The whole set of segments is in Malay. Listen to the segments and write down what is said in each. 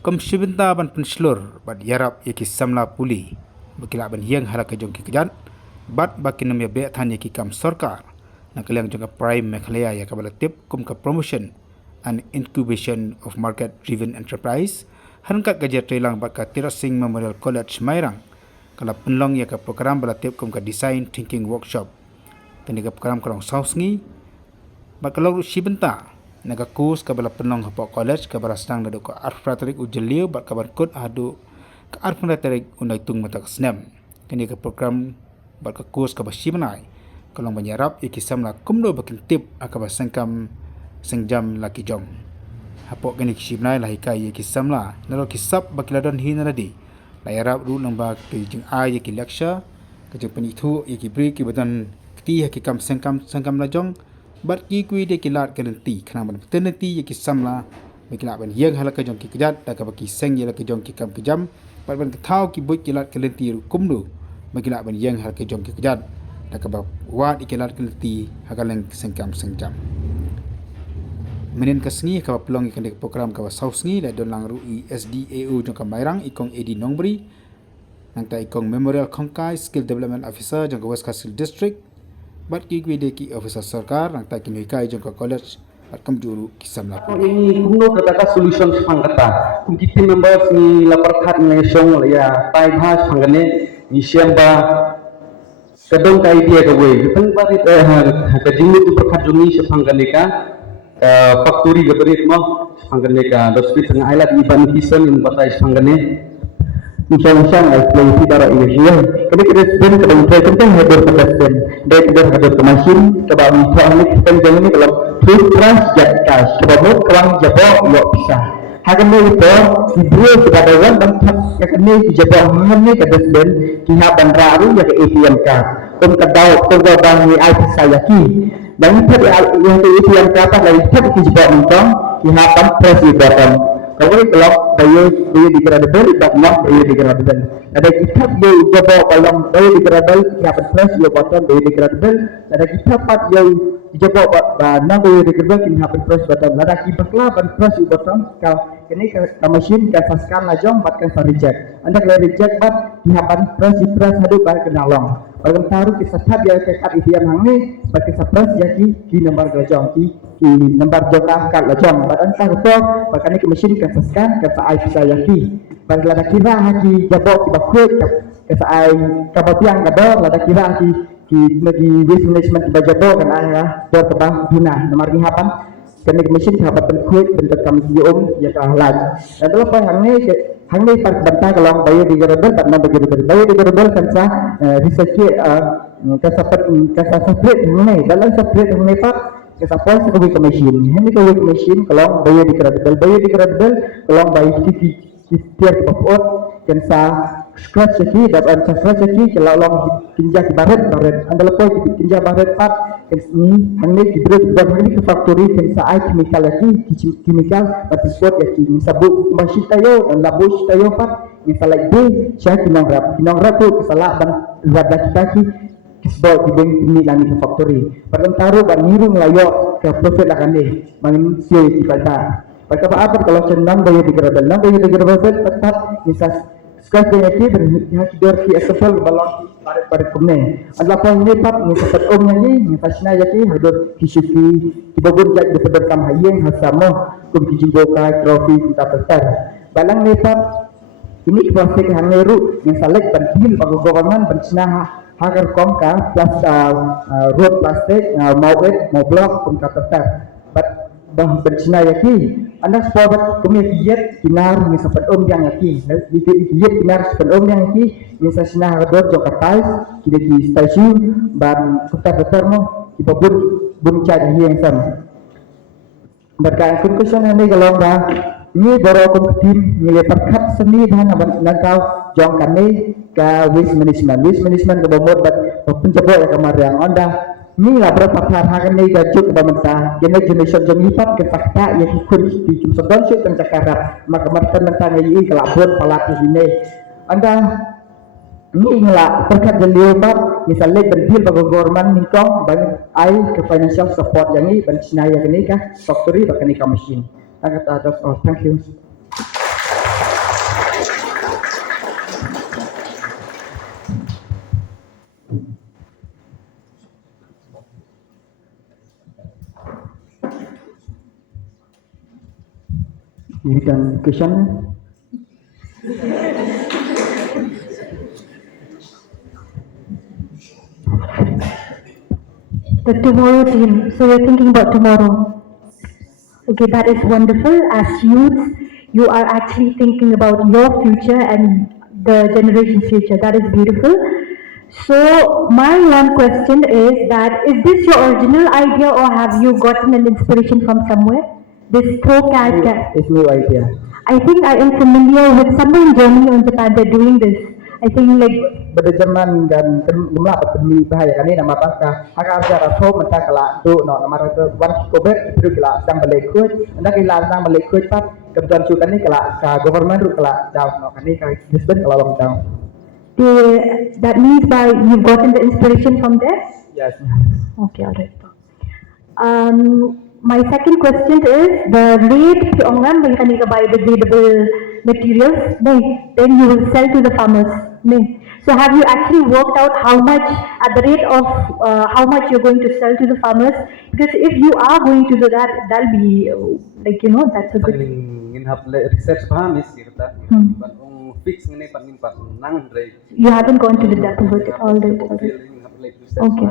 Kom shibinta ban penslur bat yarap yaki samla puli bakila ban hiang halaka jong ki kejan bat bakin nam ya be than yaki kam sarkar na kaliang jong ka prime mekhlaya ya kabala tip kum ka promotion and incubation of market driven enterprise hankat gajer telang bat ka Tirasing Memorial College Mairang kala penlong ya ka program bala tip kum ka design thinking workshop tani ka program kalong sausngi bat kalong shibinta naga kurs kabala penong hapok college kabala stang dadu ka arfratarik ujeliu bat kabar kod adu ka arfratarik unai tung mata snam kini ka program bat ka kurs ka basimanai kalong banyarap iki samla kumdo bakin tip akaba sangkam sengjam laki jong hapok kini kisibnai lahi kai iki samla nalo kisap bakiladon hinaradi layarap ru nang ba ki jing ai iki laksha ka jeng penithu iki bri ki badan kti ki kam sangkam lajong bat ki kui de kilat garanti khana ban tenenti ye ki samla me kilat ban yeng halaka jong ki kejat da ka baki seng ye laka jong ki kam kejam bat ban thau ki buj kilat garanti ru kumdu me kilat ban yeng halaka jong ki kejat da ka ba wat kilat garanti hakaleng sengkam sengjam menen kasngi ka pelong ikan de program ka sausngi la don lang ru SDAU jong ka Mairang ikong edi Nongbri nang ta ikong Memorial Khongkai Skill Development Officer jong ka West Castle District bat ki gwede ki officer sarkar nang ta kinoi kai jong ka college at kam juru kisam la ini kuno kata solution pangkata kum kiti members ni lapar khat ni song ya pai bhas pangane ni siamba kadong ka idea ka we teng ba ka jimu tu perkhat jungi se pangane ka factory ga berit mo pangane ka dospi teng ailat iban kison in batai pangane Insya-Allah play darah Indonesia. Kami presiden kedua presiden hadir ke presiden. Dia tidak hadir ke mesin. Coba misalnya kita jangan ini kalau trust jatkas. Coba mau kerang jabok yuk bisa. Hakan itu diberi kepada orang dan hakan ini jabok hakan ini ke presiden. Kita bandar ya ke ATM card. Kedau bangi saya ki. Dan itu yang ATM card dari itu jabok mentong. Kita presiden. Kalau bayar degradable, tak nak bayar degradable. Ada kitab yang jawab kalau bayar degradable, dapat press yang bottom bayar degradable. Ada kitab yang jawab nak bayar degradable, kita dapat press bottom. Ada kitab lah press yang bottom. Kalau ini ke mesin ke faskan lajong, batkan sa reject. Anda kalau reject bat, kita dapat press hadu bar kenalong. Kalau taruh kisah dia kekat itu yang hangi, bat kisah press jadi di nomor lajong di nomor jokah kat lajong. Badan sah betul, bahkan ke mesin ke faskan ke sa bisa yaki. Pada lada kira haki jabok ki bakut ke sa kabapiang kador lada kira haki ki waste management ki jabok kan ayah dor tebah guna nomor ni hapan kena mesin dapat berkuat bentuk kami siom ya kahalan. Dan kalau hang ni par bantah kalau bayar di gerbel tak nak bayar di gerbel kan sah research separate ni dalam separate ni pak kesapoi sebagai mesin. Ini kalau mesin kalau bayar di gerbel kalau bayar tiap bapot kan sah scratch lagi dapat scratch lagi kalau long kinja baret anda lepas kinja baret pak ni hangni diberi dari ke factory kan sah chemical lagi chemical tapi sport lagi misabu masih tayo dan labus tayo pak misalnya ini saya kinong rap tu salah dan zat lagi kisbol dibeng ini lagi ke factory pada taruh dan niru layo ke profit akan ni manusia kita Pada apa kalau cenderung bayar di gerbel tetap misal sekarang ini berhidur di asal balon pada kumne. Adalah pun ini pak misal omnya ni misal sini jadi hadir kisuki dibangun jadi diperkam hayeng hasamo kum dijimbokai trofi kita besar. Balang ni pak ini proses yang neru misalnya pentil bagi government bersama hagar komka plus road plastik mau blok kum kita besar. Bah bersina yaki anda sahabat kami yet kinar ni sahabat yang yaki yet kinar sahabat yang yaki ni sasina hador jokatais kita di stasiun ban kota besar mo kita bun cari yang sam berkait conclusion ini kalau dah ni baru tim ni perkat seni dan nangkau jongkan ni ke waste management ke bomot penjebol yang kemarin anda ni lah berapa hari ni gajuk kebanyakan generation jenipat ke fakta yang ikut di kimsodon sih pencakaran maka mereka mentanya ini kelabun pelatih ini anda ni lah berkat jeliupat misalnya berdiri bagi government nikong banyak air ke financial support yang ini banyak sinaya ini kah factory bahkan ini mesin. Thank you. di bidang education. The tomorrow team. So you're thinking about tomorrow. Okay, that is wonderful. As youths, you are actually thinking about your future and the generation's future. That is beautiful. So my one question is that is this your original idea or have you gotten an inspiration from somewhere? This throw cat cat. It's new idea. I think I am familiar with somewhere in Germany or Japan they're doing this. I think like Pada zaman dan jumlah petani bahaya kan ini nama bangka. Hak arja raso mentah kelak do no nama raso wan kobet itu kelak sang balik kuat. Anda kelak sang balik kuat pat kebetulan sukan ini kelak ka government ru kelak jauh no kan ini ka disband kalau long jauh. that means by you've gotten the inspiration from there? Yes. Okay, all right. My second question is the rate online when you buy biodegradable materials, then you will sell to the farmers. So have you actually worked out how much at the rate of how much you're going to sell to the farmers? Because if you are going to do that, that'll be like that's a good. Ingin hap research paham is kita. Ban fix ngene pan nang dre. You haven't gone to the depth of it. All right. Okay.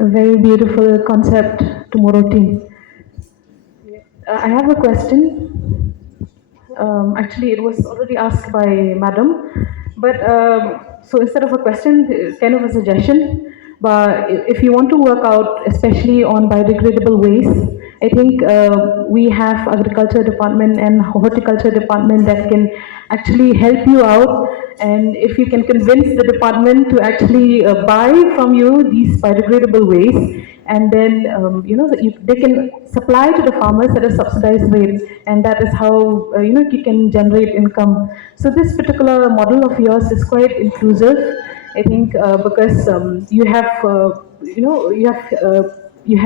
A very beautiful concept, tomorrow team. I have a question. Actually, it was already asked by Madam, but so instead of a question, it's kind of a suggestion. But if you want to work out, especially on biodegradable waste, I think we have agriculture department and horticulture department that can actually help you out. And if you can convince the department to actually buy from you these biodegradable waste, and then they can supply to the farmers at a subsidized rate, and that is how you can generate income. So this particular model of yours is quite inclusive, I think, because you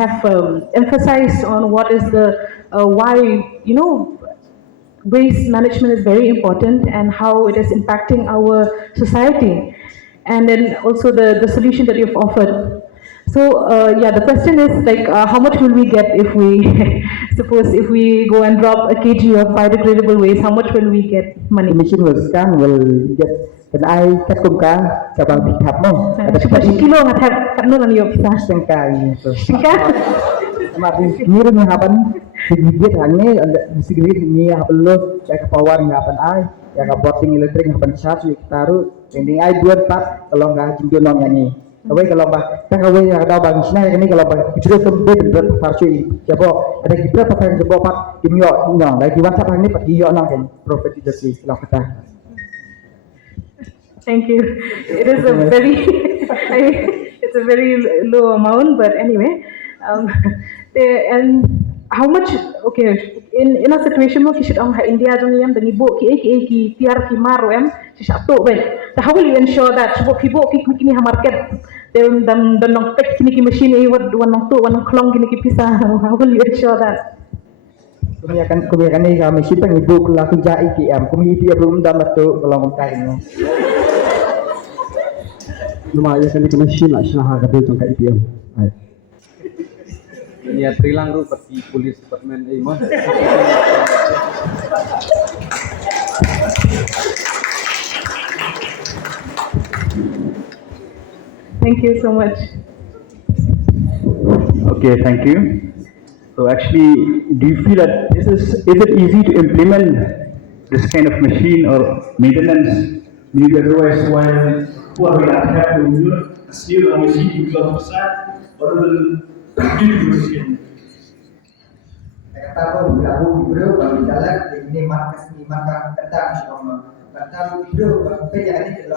have emphasized on what is the why waste management is very important and how it is impacting our society, and then also the solution that you've offered. So the question is like how much will we get if we suppose if we go and drop a kg of biodegradable waste, how much will we get money? Mission will scan will get can I kat kum ka sabang pitap mo. Ada kilo ngat kat nol ni bisa. Sengkai so. Singkat. Mari mirip ni hapan sigit hangni sigit ni hapelo saya kapawan ngapan ai ya ka boting elektrik hapan charge taruh pending ai 2 4 kalau enggak jimjo nong nyanyi. Kawai kalau bah kan kawai ada bang sina ini kalau bah itu tempat tempat farcui siapa ada kita pasang sebuah pat timyo nong lagi WhatsApp ini pat iyo nong kan profit itu sih kalau kata. Thank you. It is a very it's a very low amount, but anyway. And how much? Okay, in a situation mo kishit ang India jong yam dani bo ki tiar ki maro em shisap to ben. So how will you ensure that so ki kini ha market dan nong pek kini ki machine e wan nong to wan klong kini ki pisa. How will you ensure that? Kebanyakan ni kami sih pengen ibu langsung jai KM. Kami dia belum dapat tu kalau ngomongnya. Lumayan kan itu machine lah, sih harga tu jangka IPM. Ya trilang ru pati police department mo. Thank you so much. Okay, thank you. So actually, do you feel that is it easy to implement this kind of machine or maintenance? Because otherwise, what we have to steal a machine to close the site, or will build the machine. Kata pun lagu Ibro bagi jalan ini markas ini markas kata insyaAllah kata Ibro bagi kerja ini